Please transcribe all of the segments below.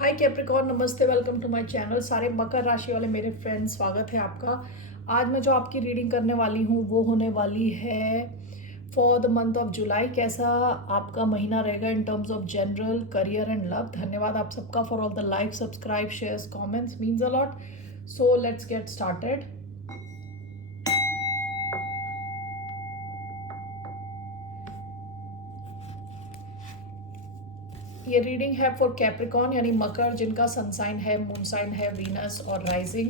हाय Capricorn, नमस्ते, welcome to my channel. सारे मकर राशि वाले मेरे फ्रेंड्स, स्वागत है आपका। आज मैं जो आपकी रीडिंग करने वाली हूँ वो होने वाली है for the month of July. कैसा आपका महीना रहेगा इन terms of general, career and love. धन्यवाद आप सबका for all the like, subscribe, shares, comments, means a lot. So let's get started. ये रीडिंग है फॉर कैप्रिकॉर्न यानी मकर, जिनका सन साइन है, मून साइन है वीनस और राइजिंग।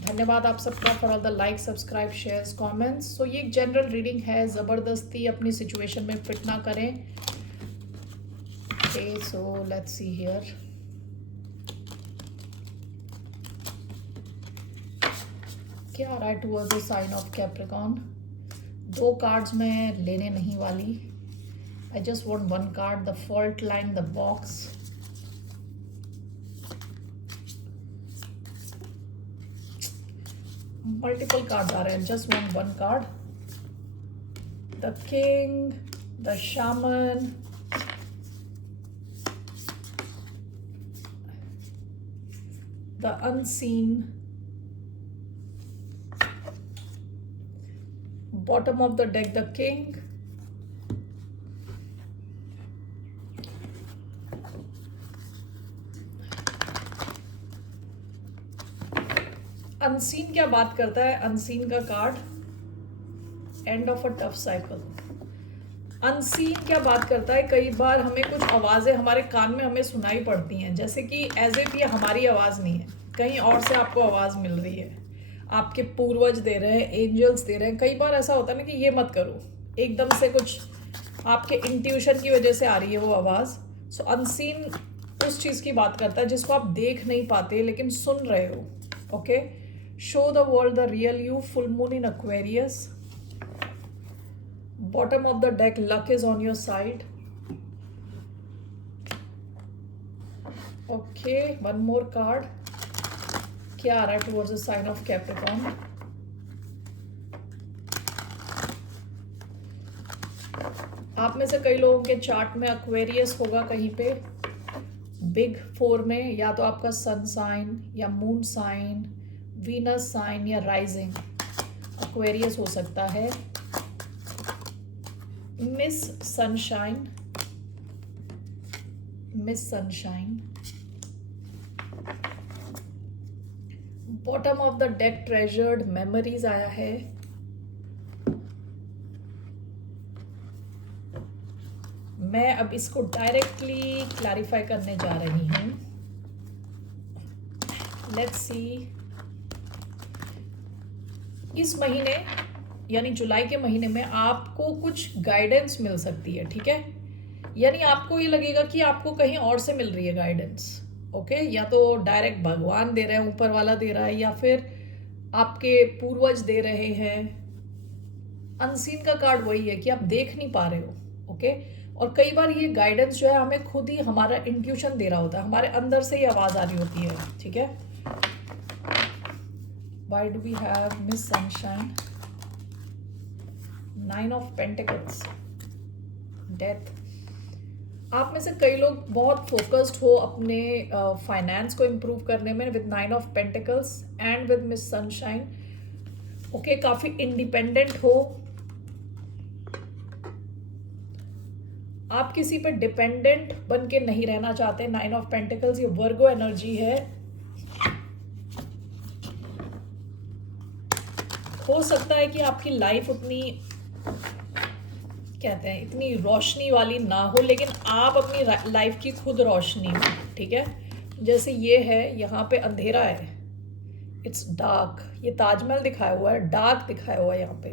धन्यवाद आप सबका for all the like, subscribe, shares, comments. So ये एक जनरल रीडिंग है, ज़बरदस्ती अपनी सिचुएशन में फिट ना करें। Okay, so let's see here. क्या आ रहा है towards the sign of Capricorn? दो कार्ड्स मैं लेने नहीं वाली। I just want one card, the fault line, the box. Multiple cards are there. Just want one card. The king, the shaman, the unseen, bottom of the deck, the king, unseen क्या बात करता है? Unseen का card, end of a tough cycle. Unseen क्या बात करता है? कई बार हमें कुछ आवाज़ें हमारे कान में हमें सुनाई पड़ती हैं, जैसे कि एज इफ ये हमारी आवाज़ नहीं है, कहीं और से आपको आवाज़ मिल रही है। आपके पूर्वज दे रहे हैं, एंजल्स दे रहे हैं। कई बार ऐसा होता है ना कि ये मत करो, एकदम से कुछ आपके इंट्यूशन की वजह से आ रही है वो आवाज़। सो अनसीन उस चीज़ की बात करता है जिसको आप देख नहीं पाते लेकिन सुन रहे हो। Okay, show the world the real you, full moon in Aquarius. Bottom of the deck, luck is on your side. Okay, one more card. क्या आ रहा है towards the sign of Capricorn? आप में से कई लोगों के चार्ट में Aquarius होगा कहीं पे बिग 4 में, या तो आपका सन साइन या मून साइन, वीनस साइन या राइजिंग Aquarius हो सकता है। Miss sunshine, miss sunshine. Bottom of the deck treasured memories आया है। मैं अब इसको डायरेक्टली क्लैरिफाई करने जा रही हूँ। लेट्स सी, इस महीने यानी जुलाई के महीने में आपको कुछ गाइडेंस मिल सकती है, ठीक है? यानी आपको ये लगेगा कि आपको कहीं और से मिल रही है गाइडेंस। ओके, या तो डायरेक्ट भगवान दे रहे हैं, ऊपर वाला दे रहा है, या फिर आपके पूर्वज दे रहे हैं। अनसीन का कार्ड वही है कि आप देख नहीं पा रहे हो। ओके, और कई बार ये गाइडेंस जो है हमें खुद ही हमारा इंट्यूशन दे रहा होता है, हमारे अंदर से ही आवाज आ रही होती है, ठीक है? Why do we have Miss Sunshine? Nine of pentacles, death. आप में से कई लोग बहुत फोकस्ड हो अपने फाइनेंस को इम्प्रूव करने में with nine of pentacles and with miss sunshine. Okay, काफी इंडिपेंडेंट हो, आप किसी पे डिपेंडेंट बन के नहीं रहना चाहते। नाइन ऑफ पेंटिकल्स ये वर्गो एनर्जी है। हो सकता है कि आपकी लाइफ उतनी, कहते हैं, इतनी रोशनी वाली ना हो, लेकिन आप अपनी लाइफ की खुद रोशनी हो, ठीक है? जैसे ये है, यहाँ पे अंधेरा है, इट्स डार्क। ये ताजमहल दिखाया हुआ है, डार्क दिखाया हुआ है यहाँ पे,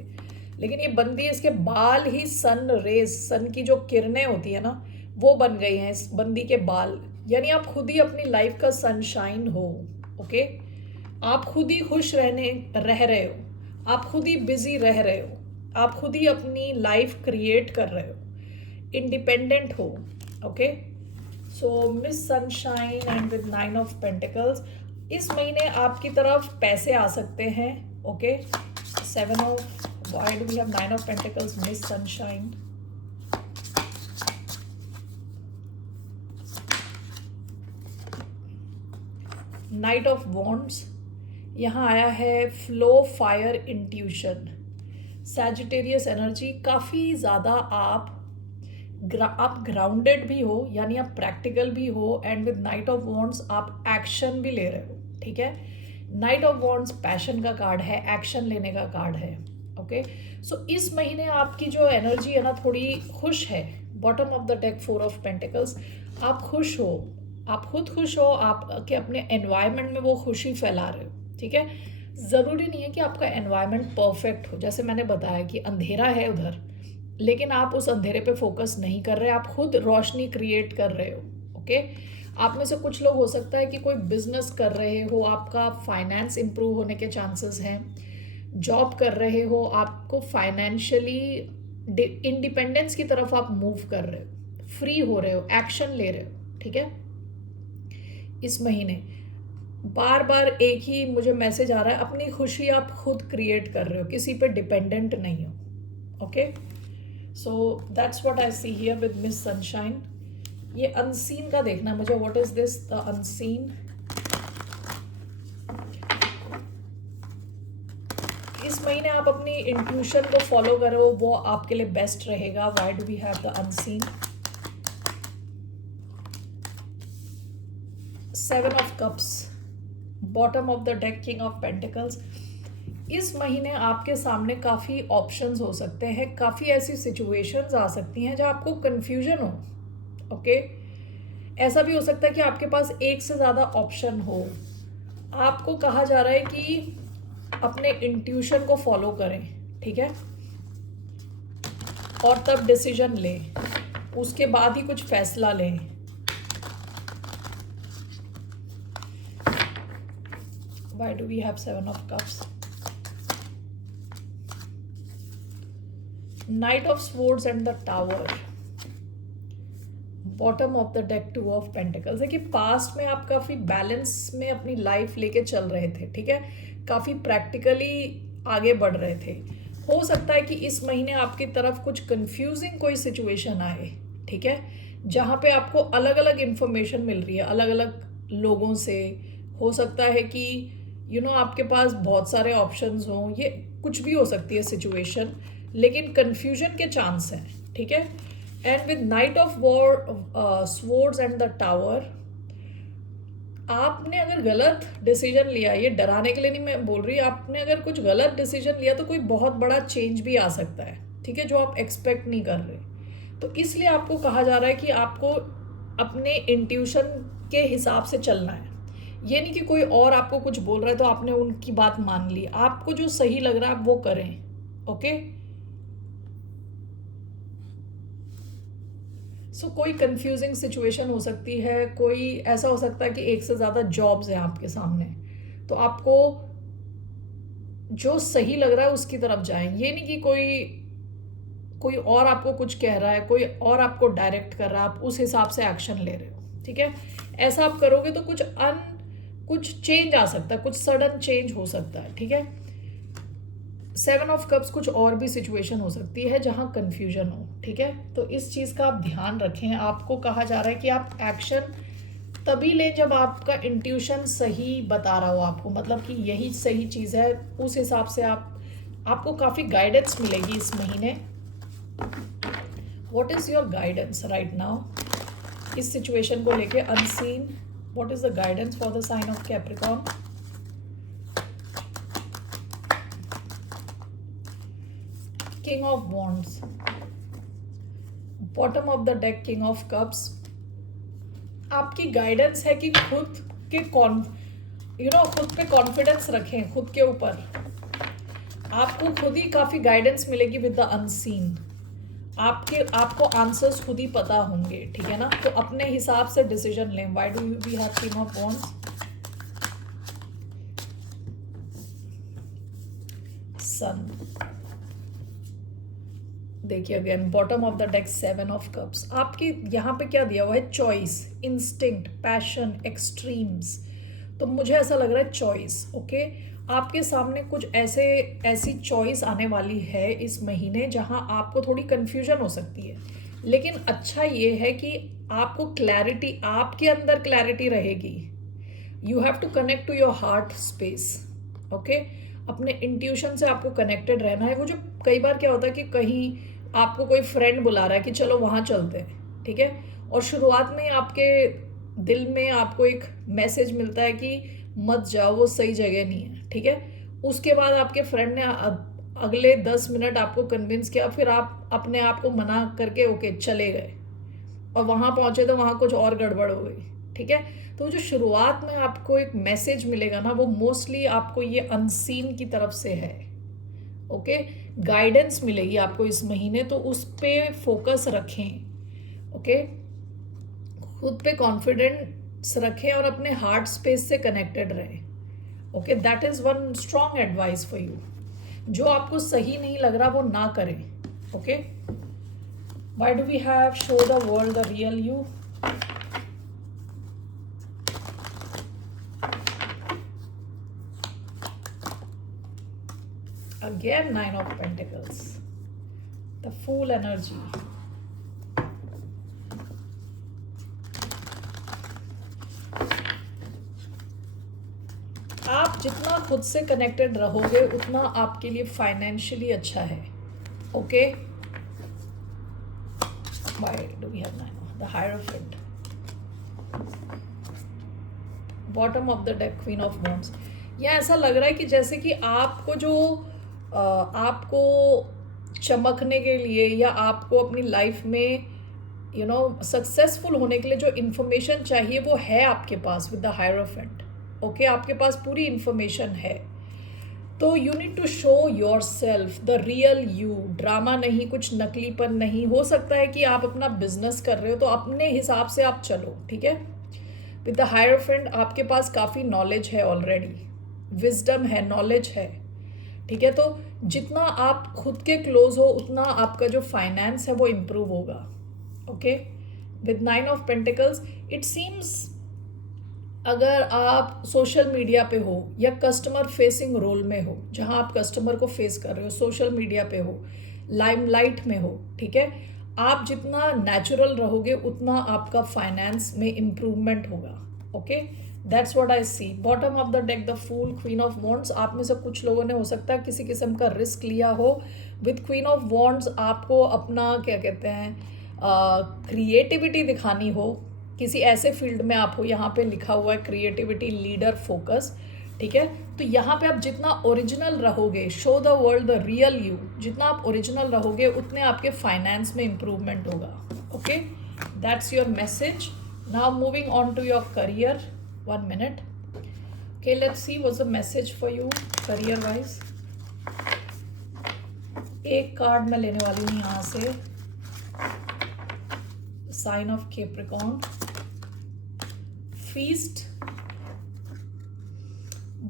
लेकिन ये बंदी, इसके बाल ही सन रेज, सन की जो किरणें होती है ना, वो बन गई हैं इस बंदी के बाल। यानी आप खुद ही अपनी लाइफ का सनशाइन हो। ओके, आप खुद ही खुश रह रहे हो, आप खुद ही बिजी रह रहे हो, आप खुद ही अपनी लाइफ क्रिएट कर रहे हो, इंडिपेंडेंट हो। Okay, so Miss Sunshine and with nine of pentacles. इस महीने आपकी तरफ पैसे आ सकते हैं। Okay, seven of, why do we have nine of pentacles, Miss Sunshine? Knight of wands, यहाँ आया है flow fire intuition, Sagittarius energy. काफ़ी ज़्यादा आप ग्राउंडेड भी हो, यानी आप प्रैक्टिकल भी हो, and with night of wands आप एक्शन भी ले रहे हो, ठीक है। नाइट ऑफ वॉन्ड्स पैशन का कार्ड है, एक्शन लेने का कार्ड है, ओके। सो इस महीने आपकी जो एनर्जी है ना थोड़ी खुश है। Bottom of the deck 4 of pentacles, आप खुश हो, आप खुद खुश हो, आपके अपने एनवायरनमेंट में वो खुशी फैला रहे हो, ठीक है। ज़रूरी नहीं है कि आपका एनवायरनमेंट परफेक्ट हो, जैसे मैंने बताया कि अंधेरा है उधर, लेकिन आप उस अंधेरे पे फोकस नहीं कर रहे, आप खुद रोशनी क्रिएट कर रहे हो, ओके। आप में से कुछ लोग हो सकता है कि कोई बिजनेस कर रहे हो, आपका फाइनेंस इंप्रूव होने के चांसेस हैं। जॉब कर रहे हो, आपको फाइनेंशियली इंडिपेंडेंस की तरफ आप मूव कर रहे हो, फ्री हो रहे हो, एक्शन ले रहे हो, ठीक है। इस महीने बार बार एक ही मुझे मैसेज आ रहा है, अपनी खुशी आप खुद क्रिएट कर रहे हो, किसी पे डिपेंडेंट नहीं हो, okay. So that's what I see here with miss sunshine. ये अनसीन का देखना मुझे, what is this the unseen. इस महीने आप अपनी इंट्यूशन को फॉलो करो, वो आपके लिए बेस्ट रहेगा। Why do we have the unseen? 7 of cups, bottom of the deck king of pentacles. इस महीने आपके सामने काफ़ी ऑप्शंस हो सकते हैं, काफ़ी ऐसी सिचुएशंस आ सकती हैं जहाँ आपको कन्फ्यूजन हो, ओके। ऐसा भी हो सकता है कि आपके पास एक से ज़्यादा ऑप्शन हो। आपको कहा जा रहा है कि अपने इंट्यूशन को फॉलो करें, ठीक है, और तब डिसीजन लें, उसके बाद ही कुछ फैसला लें। Why do we have 7 of cups? Knight of swords and the tower, bottom of the deck 2 of pentacles है कि पास्ट में आप काफ़ी बैलेंस में अपनी लाइफ लेके चल रहे थे, ठीक है, काफ़ी प्रैक्टिकली आगे बढ़ रहे थे। हो सकता है कि इस महीने आपकी तरफ कुछ कंफ्यूजिंग कोई सिचुएशन आए, ठीक है, जहाँ पे आपको अलग अलग इंफॉर्मेशन मिल रही है अलग अलग लोगों से। हो सकता है कि आपके पास बहुत सारे ऑप्शंस हों, ये कुछ भी हो सकती है सिचुएशन, लेकिन कंफ्यूजन के चांस हैं, ठीक है। And with night of war swords and the tower, आपने अगर गलत डिसीजन लिया, ये डराने के लिए नहीं मैं बोल रही, आपने अगर कुछ गलत डिसीजन लिया तो कोई बहुत बड़ा चेंज भी आ सकता है, ठीक है, जो आप एक्सपेक्ट नहीं कर रहे। तो इसलिए आपको कहा जा रहा है कि आपको अपने इंट्यूशन के हिसाब से चलना है। ये नहीं कि कोई और आपको कुछ बोल रहा है तो आपने उनकी बात मान ली, आपको जो सही लग रहा है आप वो करें, ओके। सो कोई कंफ्यूजिंग सिचुएशन हो सकती है, कोई ऐसा हो सकता है कि एक से ज़्यादा जॉब्स हैं आपके सामने, तो आपको जो सही लग रहा है उसकी तरफ जाएं। ये नहीं कि कोई और आपको कुछ कह रहा है, कोई और आपको डायरेक्ट कर रहा है, आप उस हिसाब से एक्शन ले रहे हो, ठीक है। ऐसा आप करोगे तो कुछ चेंज आ सकता है, कुछ सडन चेंज हो सकता है, ठीक है। 7 ऑफ कप्स, कुछ और भी सिचुएशन हो सकती है जहाँ कन्फ्यूजन हो, ठीक है। तो इस चीज़ का आप ध्यान रखें। आपको कहा जा रहा है कि आप एक्शन तभी लें जब आपका इंट्यूशन सही बता रहा हो आपको, मतलब कि यही सही चीज़ है, उस हिसाब से आपको काफ़ी गाइडेंस मिलेगी इस महीने। What is your guidance right now इस सिचुएशन को लेके? Unseen, what is the guidance for the sign of Capricorn? King of wands, bottom of the deck king of cups. आपकी गाइडेंस है कि खुद पे कॉन्फिडेंस रखें, खुद के ऊपर। आपको खुद ही काफ़ी गाइडेंस मिलेगी विद द अनसीन। आपको आंसर्स खुद ही पता होंगे, ठीक है ना। तो अपने हिसाब से डिसीजन लें। Why do we have king of wands? Sun, देखिए again bottom of the deck 7 of cups. आपकी यहाँ पे क्या दिया हुआ है? Choice, instinct, passion, extremes. तो मुझे ऐसा लग रहा है चॉइस, ओके। आपके सामने कुछ ऐसी चॉइस आने वाली है इस महीने जहाँ आपको थोड़ी कन्फ्यूजन हो सकती है, लेकिन अच्छा ये है कि आपको क्लैरिटी, आपके अंदर क्लैरिटी रहेगी। You have to connect to your heart space. Okay, अपने इंट्यूशन से आपको कनेक्टेड रहना है. वो जो कई बार क्या होता है कि कहीं आपको कोई फ्रेंड बुला रहा है कि चलो वहाँ चलते हैं, ठीक है, और शुरुआत में ही आपके दिल में आपको एक मैसेज मिलता है कि मत जाओ, वो सही जगह नहीं है, ठीक है. उसके बाद आपके फ्रेंड ने अगले 10 मिनट आपको कन्विंस किया, फिर आप अपने आप को मना करके ओके चले गए, और वहाँ पहुँचे तो वहाँ कुछ और गड़बड़ हो गई, ठीक है. तो जो शुरुआत में आपको एक मैसेज मिलेगा ना, वो मोस्टली आपको ये अनसीन की तरफ से है. ओके, गाइडेंस मिलेगी आपको इस महीने, तो उस पर फोकस रखें. ओके, खुद पे कॉन्फिडेंस रखें और अपने हार्ट स्पेस से कनेक्टेड रहें. Okay, that is one strong advice for you. जो आपको सही नहीं लग रहा वो ना करें. Okay, why do we have show the world the real you. Again, 9 of Pentacles. The Fool energy. आप जितना खुद से कनेक्टेड रहोगे उतना आपके लिए फाइनेंशियली अच्छा है. Okay, why do we have 9? The Hierophant. Bottom of the deck, Queen of Wands. यह ऐसा लग रहा है कि जैसे कि आपको जो आपको चमकने के लिए या आपको अपनी लाइफ में सक्सेसफुल होने के लिए जो इन्फॉर्मेशन चाहिए वो है आपके पास विद द हायरोफेंट. ओके, आपके पास पूरी इन्फॉर्मेशन है. तो you need to show yourself the real you. Drama नहीं, कुछ नकलीपन नहीं. हो सकता है कि आप अपना बिजनेस कर रहे हो तो अपने हिसाब से आप चलो, ठीक है. विद द हायरोफेंट आपके पास काफ़ी नॉलेज है ऑलरेडी, विजडम है, नॉलेज है, ठीक है. तो जितना आप खुद के क्लोज हो उतना आपका जो फाइनेंस है वो इम्प्रूव होगा. Okay, with 9 of pentacles it seems अगर आप सोशल मीडिया पे हो या कस्टमर फेसिंग रोल में हो, जहां आप कस्टमर को फेस कर रहे हो, सोशल मीडिया पे हो, लाइमलाइट में हो, ठीक है, आप जितना नेचुरल रहोगे उतना आपका फाइनेंस में इम्प्रूवमेंट होगा. Okay, that's what I see. Bottom of the deck the fool, queen of wands. आप में से कुछ लोगों ने हो सकता है किसी किस्म का रिस्क लिया हो. विद क्वीन ऑफ वॉन्ड्स आपको अपना क्या कहते हैं क्रिएटिविटी दिखानी हो. किसी ऐसे फील्ड में आप हो, यहाँ पे लिखा हुआ है क्रिएटिविटी, लीडर, फोकस, ठीक है. तो यहाँ पे आप जितना ओरिजिनल रहोगे, show the world the real you, जितना आप ओरिजिनल रहोगे उतने आपके फाइनेंस में इम्प्रूवमेंट होगा. Okay, that's your message. Now moving on to your career. 1 minute. Okay, let's see what's the message for you career wise. एक card मैं लेने वाली हूँ यहाँ से. Sign of Capricorn. Feast.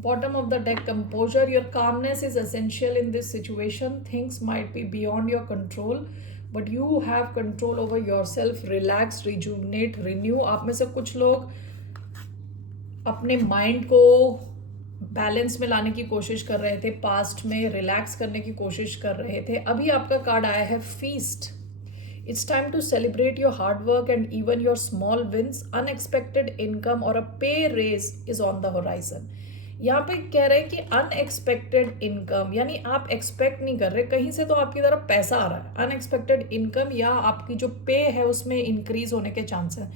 Bottom of the deck, composure. Your calmness is essential in this situation. Things might be beyond your control, but you have control over yourself. Relax, rejuvenate, renew. आप में से कुछ लोग अपने mind को balance में लाने की कोशिश कर रहे थे, पास्ट में रिलैक्स करने की कोशिश कर रहे थे. अभी आपका कार्ड आया है feast. It's time to celebrate your hard work and even your small wins. Unexpected income और a pay raise is on the horizon. यहाँ पे कह रहे हैं कि अनएक्सपेक्टेड इनकम, यानी आप एक्सपेक्ट नहीं कर रहे, कहीं से तो आपकी तरफ पैसा आ रहा है. अनएक्सपेक्टेड इनकम या आपकी जो पे है उसमें इंक्रीज होने के चांस हैं.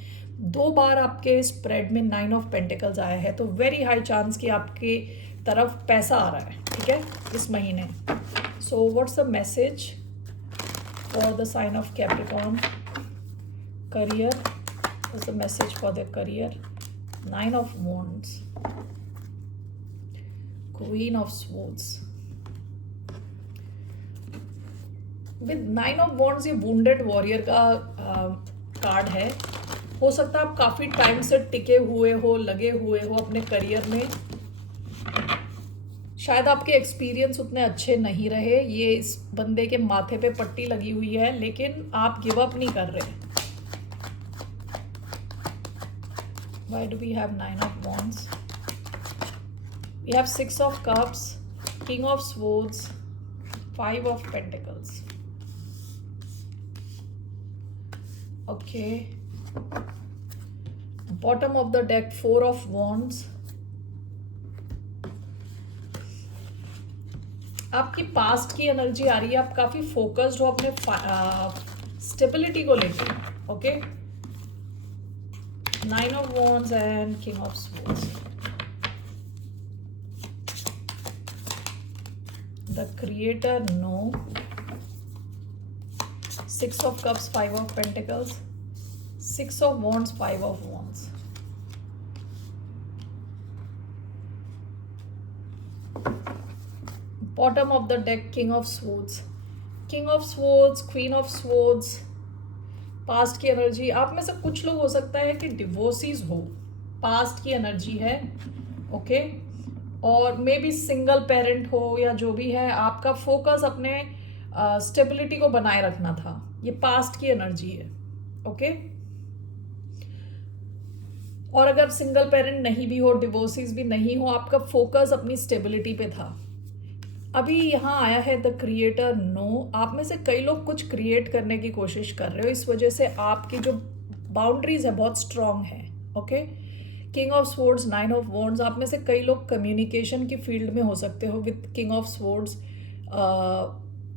2 बार आपके स्प्रेड में 9 ऑफ पेंटिकल्स आया है, तो वेरी हाई चांस कि आपकी तरफ पैसा आ रहा है, ठीक है, इस महीने. So what's the message for the sign of Capricorn career. What's the message for the career. 9 of wands, queen of swords. With 9 of wands ये वुंडेड वॉरियर का कार्ड है. हो सकता है आप काफ़ी टाइम से टिके हुए हो, लगे हुए हो अपने करियर में. शायद आपके एक्सपीरियंस उतने अच्छे नहीं रहे. ये इस बंदे के माथे पे पट्टी लगी हुई है, लेकिन आप गिव अप नहीं कर रहे. Why do we have 9 of Wands? We have 6 of Cups, King of Swords, 5 of Pentacles. Okay. Bottom of the deck, 4 of Wands, आपकी पास्ट की एनर्जी आ रही है, आप काफी फोकस्ड हो अपने स्टेबिलिटी को लेके. Okay, 9 of Wands and King of Swords. The Creator, no. 6 of Cups, 5 of Pentacles, 6 of Wands, 5 of Wands. Bottom of the deck, King of Swords. King of Swords, Queen of Swords. Past की energy. आप में से कुछ लोग हो सकता है कि डिवोर्सीज हो, पास्ट की एनर्जी है. ओके, और मे बी सिंगल पेरेंट हो या जो भी है, आपका फोकस अपने स्टेबिलिटी को बनाए रखना था. ये पास्ट की एनर्जी है. ओके, और अगर सिंगल पेरेंट नहीं भी हो, डिवोर्सीज भी नहीं हो, आपका फोकस अपनी स्टेबिलिटी पे था. अभी यहाँ आया है द क्रिएटर, नो. आप में से कई लोग कुछ क्रिएट करने की कोशिश कर रहे हो, इस वजह से आपकी जो बाउंड्रीज है बहुत स्ट्रांग है. Okay, king of swords, 9 of wands. आप में से कई लोग कम्युनिकेशन की फील्ड में हो सकते हो with king of swords.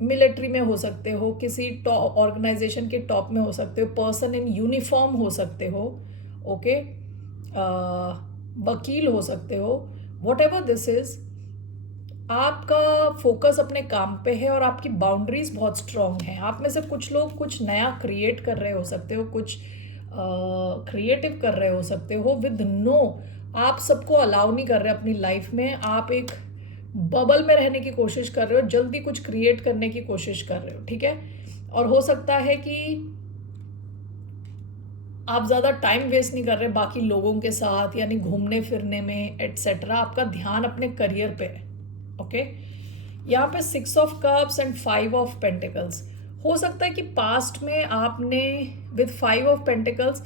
Military में हो सकते हो, किसी टॉप ऑर्गेनाइजेशन के टॉप में हो सकते हो, पर्सन इन यूनिफॉर्म हो सकते हो. ओके, वकील हो सकते हो. वॉट एवर दिस इज, आपका फोकस अपने काम पे है और आपकी बाउंड्रीज बहुत स्ट्रांग हैं. आप में से कुछ लोग कुछ नया क्रिएट कर रहे हो सकते हो, कुछ क्रिएटिव कर रहे हो सकते हो विद नो. आप सबको अलाउ नहीं कर रहे अपनी लाइफ में. आप एक बबल में रहने की कोशिश कर रहे हो, जल्दी कुछ क्रिएट करने की कोशिश कर रहे हो. ठीक है, और हो सकता है कि आप ज़्यादा टाइम वेस्ट नहीं कर रहे बाकी लोगों के साथ, यानी घूमने फिरने में एट्सेट्रा. आपका ध्यान अपने करियर पे है. ओके, यहाँ पे 6 of cups and 5 of pentacles. हो सकता है कि पास्ट में आपने विद 5 ऑफ पेंटिकल्स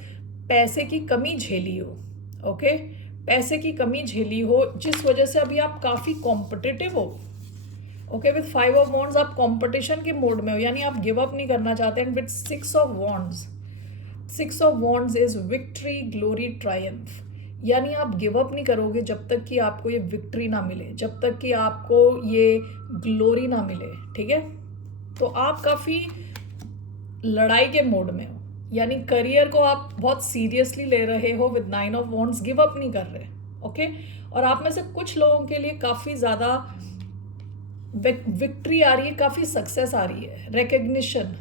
पैसे की कमी झेली हो. ओके, पैसे की कमी झेली हो, जिस वजह से अभी आप काफ़ी कॉम्पिटिटिव हो. ओके, विद 5 ऑफ वॉन्ड्स आप कॉम्पिटिशन के मोड में हो, यानी आप गिव अप नहीं करना चाहते. And with 6 of wands, 6 of wands is victory, glory, Triumph. यानी आप गिव अप नहीं करोगे जब तक कि आपको ये विक्ट्री ना मिले, जब तक कि आपको ये ग्लोरी ना मिले. ठीक है, तो आप काफ़ी लड़ाई के मोड में हो, यानी करियर को आप बहुत सीरियसली ले रहे हो with 9 of wands. Give up नहीं कर रहे. ओके, और आप में से कुछ लोगों के लिए काफ़ी ज़्यादा विक्ट्री आ रही है, काफ़ी सक्सेस आ रही है, रिकग्निशन.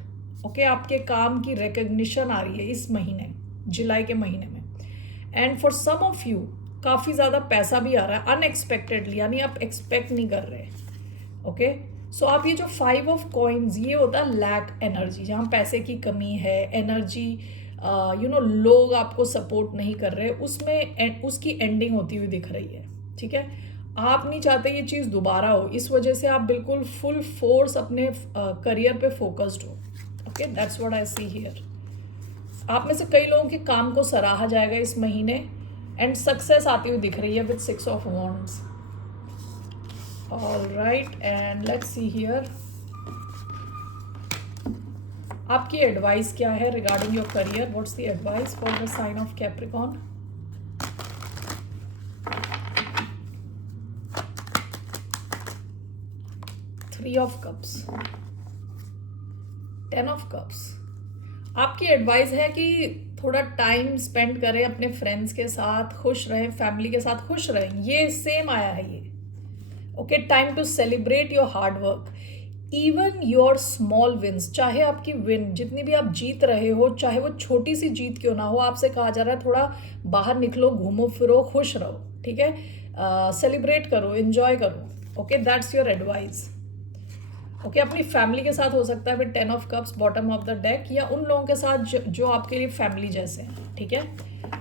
ओके, आपके काम की रिकग्निशन आ रही है इस महीने, जुलाई के महीने में. And for some of you काफ़ी ज़्यादा पैसा भी आ रहा है अनएक्सपेक्टेडली, यानी आप एक्सपेक्ट नहीं कर रहे. ओके, सो आप ये जो 5 ऑफ कॉइन्स, ये होता है लैक एनर्जी, जहाँ पैसे की कमी है, एनर्जी लोग आपको सपोर्ट नहीं कर रहे, उसमें उसकी एंडिंग होती हुई दिख रही है. ठीक है, आप नहीं चाहते ये चीज़ दोबारा हो, इस वजह से आप बिल्कुल फुल फोर्स अपने करियर पे फोकस्ड हो. Okay, that's what I see here. आप में से कई लोगों के काम को सराहा जाएगा इस महीने एंड सक्सेस आती हुई दिख रही है with 6 of wands. All right, and let's see here आपकी एडवाइस क्या है regarding your career. What's the advice for the sign of Capricorn. Three of cups, 10 of cups. आपकी एडवाइस है कि थोड़ा टाइम स्पेंड करें अपने फ्रेंड्स के साथ, खुश रहें, फैमिली के साथ खुश रहें. ये सेम आया है ये. Okay, time to celebrate your hard work, even your small wins. चाहे आपकी विन, जितनी भी आप जीत रहे हो, चाहे वो छोटी सी जीत क्यों ना हो, आपसे कहा जा रहा है थोड़ा बाहर निकलो, घूमो फिरो, खुश रहो. ठीक है, सेलिब्रेट करो, एंजॉय करो. Okay, that's your advice. Okay, अपनी फैमिली के साथ हो सकता है with 10 of cups bottom of the deck, या उन लोगों के साथ जो आपके लिए फैमिली जैसे हैं. ठीक है,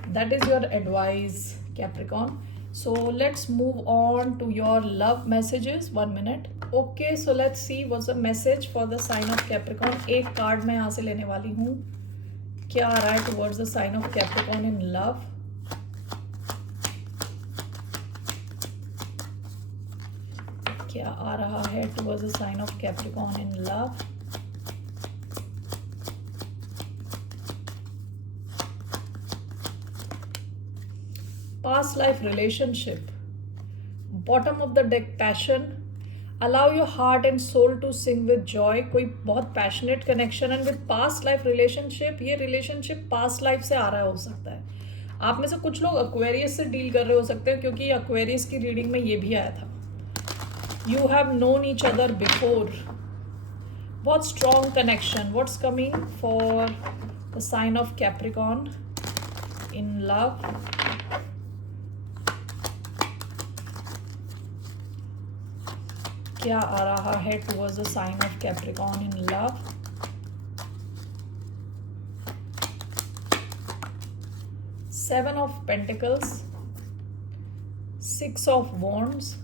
that is your advice Capricorn. So let's move on to your love messages. 1 minute. Okay, so let's see what's the message for the sign of Capricorn. एक कार्ड मैं यहाँ से लेने वाली हूँ. क्या आ रहा है towards the sign of Capricorn in love. क्या आ रहा है towards the sign of Capricorn in love. Past life relationship. Bottom of the deck passion. Allow your heart and soul to sing with joy, कोई बहुत passionate connection and with past life relationship, ये relationship past life से आ रहा हो सकता है। आप में से कुछ लोग एक्वेरियस से डील कर रहे हो सकते हैं, क्योंकि एक्वेरियस की रीडिंग में ये भी आया था। You have known each other before, बहुत strong connection. What's coming for the sign of Capricorn in love? क्या आ रहा है towards the sign of Capricorn in love? Seven of pentacles, six of wands.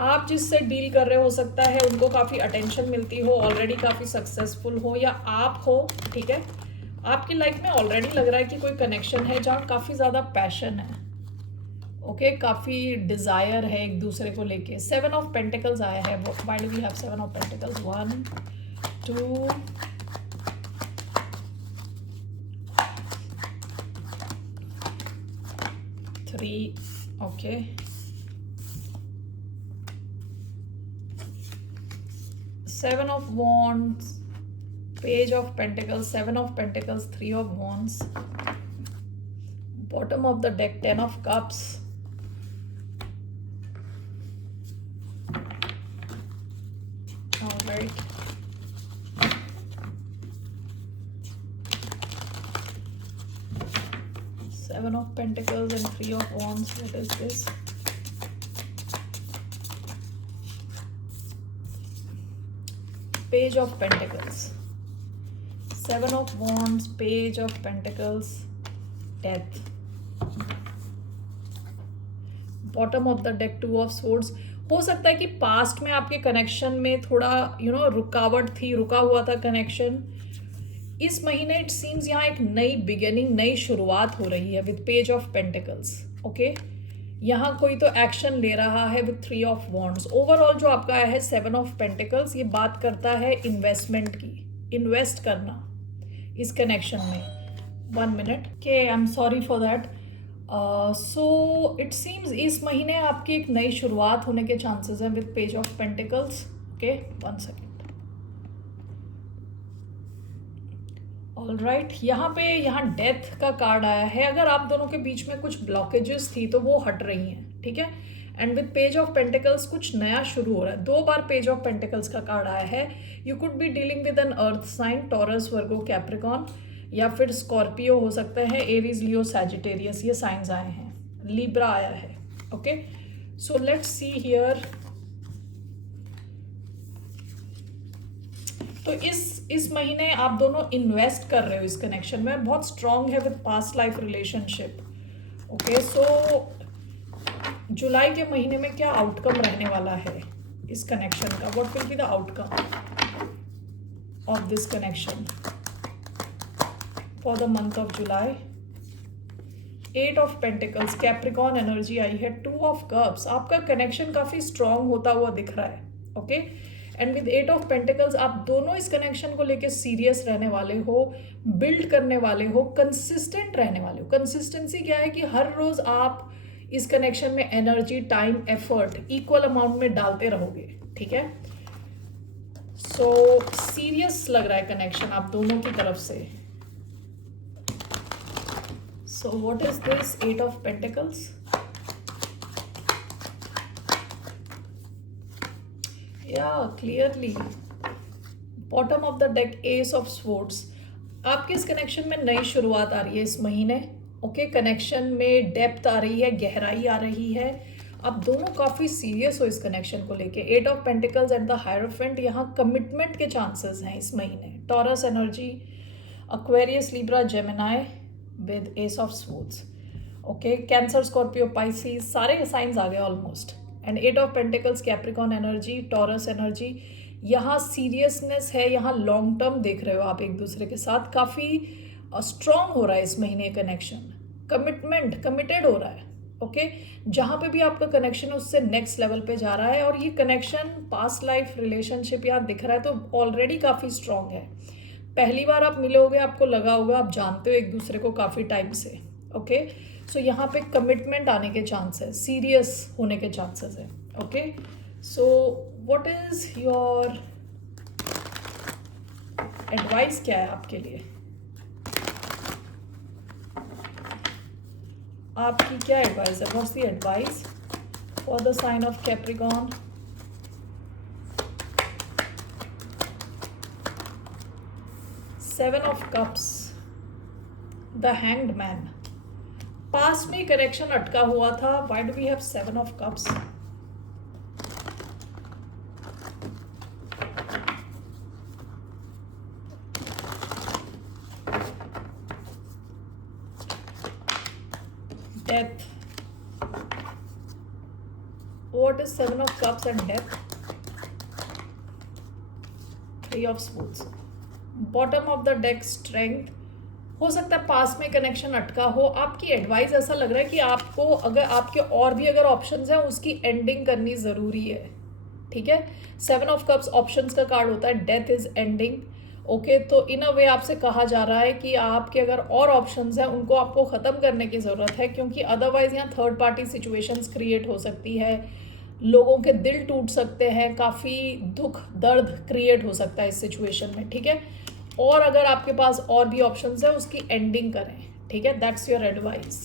आप जिससे डील कर रहे हो सकता है उनको काफ़ी अटेंशन मिलती हो, ऑलरेडी काफ़ी सक्सेसफुल हो, या आप हो, ठीक है। आपकी लाइफ में ऑलरेडी लग रहा है कि कोई कनेक्शन है जहाँ काफ़ी ज़्यादा पैशन है, ओके, काफ़ी डिज़ायर है एक दूसरे को लेके। सेवन ऑफ पेंटिकल्स आया है। Why do we have seven of pentacles? 1 2 3, okay. Seven of Wands, Page of Pentacles, Seven of Pentacles, Three of Wands. Bottom of the deck, Ten of Cups. All right. Seven of Pentacles and Three of Wands. What is this? Page of Pentacles, Seven of Wands, Page of Pentacles, Death. Bottom of the deck, Two of Swords. हो सकता है कि past में आपके connection में थोड़ा रुकावट थी, रुका हुआ था कनेक्शन। इस महीने इट सीम्स यहाँ एक नई बिगिनिंग, नई शुरुआत हो रही है with page of pentacles, okay. यहाँ कोई तो एक्शन ले रहा है with three of wands. Overall जो आपका आया है सेवन ऑफ पेंटिकल्स, ये बात करता है इन्वेस्टमेंट की, इन्वेस्ट करना इस कनेक्शन में। 1 मिनट के, I am sorry for that. So it seems इस महीने आपकी एक नई शुरुआत होने के चांसेस हैं with page of pentacles, okay. 1 second. All right, यहाँ डेथ का कार्ड आया है। अगर आप दोनों के बीच में कुछ ब्लॉकेजेस थी तो वो हट रही हैं, ठीक है। And with page of pentacles कुछ नया शुरू हो रहा है। 2 बार पेज ऑफ पेंटिकल्स का कार्ड आया है। You could be dealing with an earth sign, Taurus, Virgo, Capricorn, या फिर स्कॉर्पियो हो सकता है, एरीज, लियो, सैजिटेरियस, ये साइंस आए हैं। लिब्रा आया है, okay. So let's see here. तो इस महीने आप दोनों इन्वेस्ट कर रहे हो इस कनेक्शन में, बहुत स्ट्रांग है with past life relationship, okay. So जुलाई के महीने में क्या आउटकम रहने वाला है इस कनेक्शन का? What will be the outcome of this connection for the month of July? 8 of pentacles, Capricorn energy आई है। 2 ऑफ कप्स, आपका कनेक्शन काफी स्ट्रांग होता हुआ दिख रहा है, okay. And with 8 of pentacles आप दोनों इस कनेक्शन को लेके सीरियस रहने वाले हो, बिल्ड करने वाले हो, कंसिस्टेंट रहने वाले हो। कंसिस्टेंसी क्या है कि हर रोज आप इस कनेक्शन में energy, time, effort equal amount में डालते रहोगे, ठीक है। सो सीरियस लग रहा है कनेक्शन आप दोनों की तरफ से। सो what is this 8 of pentacles? Clearly bottom of the deck, S of swords. आपके इस कनेक्शन में नई शुरुआत आ रही है इस महीने, ओके। कनेक्शन में डेप्थ आ रही है, गहराई आ रही है। आप दोनों काफी सीरियस हो इस कनेक्शन को लेके। 8 of pentacles and the hierophant, यहाँ कमिटमेंट के चांसेस हैं इस महीने। Taurus energy, Aquarius, Libra, Gemini with S of swords, okay. Cancer, Scorpio, Pisces, सारे साइंस आ गए almost. And 8 of pentacles, Capricorn energy, taurus energy, यहाँ सीरियसनेस है, यहाँ लॉन्ग टर्म देख रहे हो आप एक दूसरे के साथ। काफ़ी स्ट्रॉन्ग हो रहा है इस महीने कनेक्शन, कमिटमेंट, कमिटेड हो रहा है, ओके। जहाँ पे भी आपका कनेक्शन है उससे नेक्स्ट लेवल पे जा रहा है। और ये कनेक्शन पास्ट लाइफ रिलेशनशिप यहाँ दिख रहा है तो ऑलरेडी काफ़ी स्ट्रॉन्ग है। पहली बार आप मिले होगे, आपको लगा होगा आप जानते हो एक दूसरे को काफ़ी टाइम से, ओके, सो यहाँ पे कमिटमेंट आने के चांसेस, सीरियस होने के चांसेस है। Okay, so what is your advice, क्या है आपके लिए, आपकी क्या एडवाइस है, what's the advice for the sign of Capricorn. Seven of cups, the hanged man, past में करेक्शन अटका हुआ था। Why do we have seven of cups? Death, what is seven of cups and death? Three of spoons, bottom of the deck strength. हो सकता है पास में connection अटका हो। आपकी एडवाइस ऐसा लग रहा है कि आपको अगर आपके और भी अगर ऑप्शंस हैं उसकी एंडिंग करनी ज़रूरी है। ठीक है, सेवन ऑफ कप्स ऑप्शंस का कार्ड होता है, डेथ इज एंडिंग। ओके, तो इन अ वे आपसे कहा जा रहा है कि आपके अगर और ऑप्शंस हैं उनको आपको ख़त्म करने की ज़रूरत है, क्योंकि अदरवाइज यहाँ थर्ड पार्टी सिचुएशंस क्रिएट हो सकती है, लोगों के दिल टूट सकते हैं, काफ़ी दुख दर्द क्रिएट हो सकता है इस सिचुएशन में। ठीक है, और अगर आपके पास और भी ऑप्शंस है उसकी एंडिंग करें। ठीक है, that's your advice.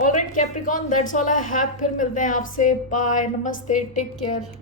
Alright Capricorn, that's all I have. फिर मिलते हैं आपसे, बाय, नमस्ते, टेक केयर।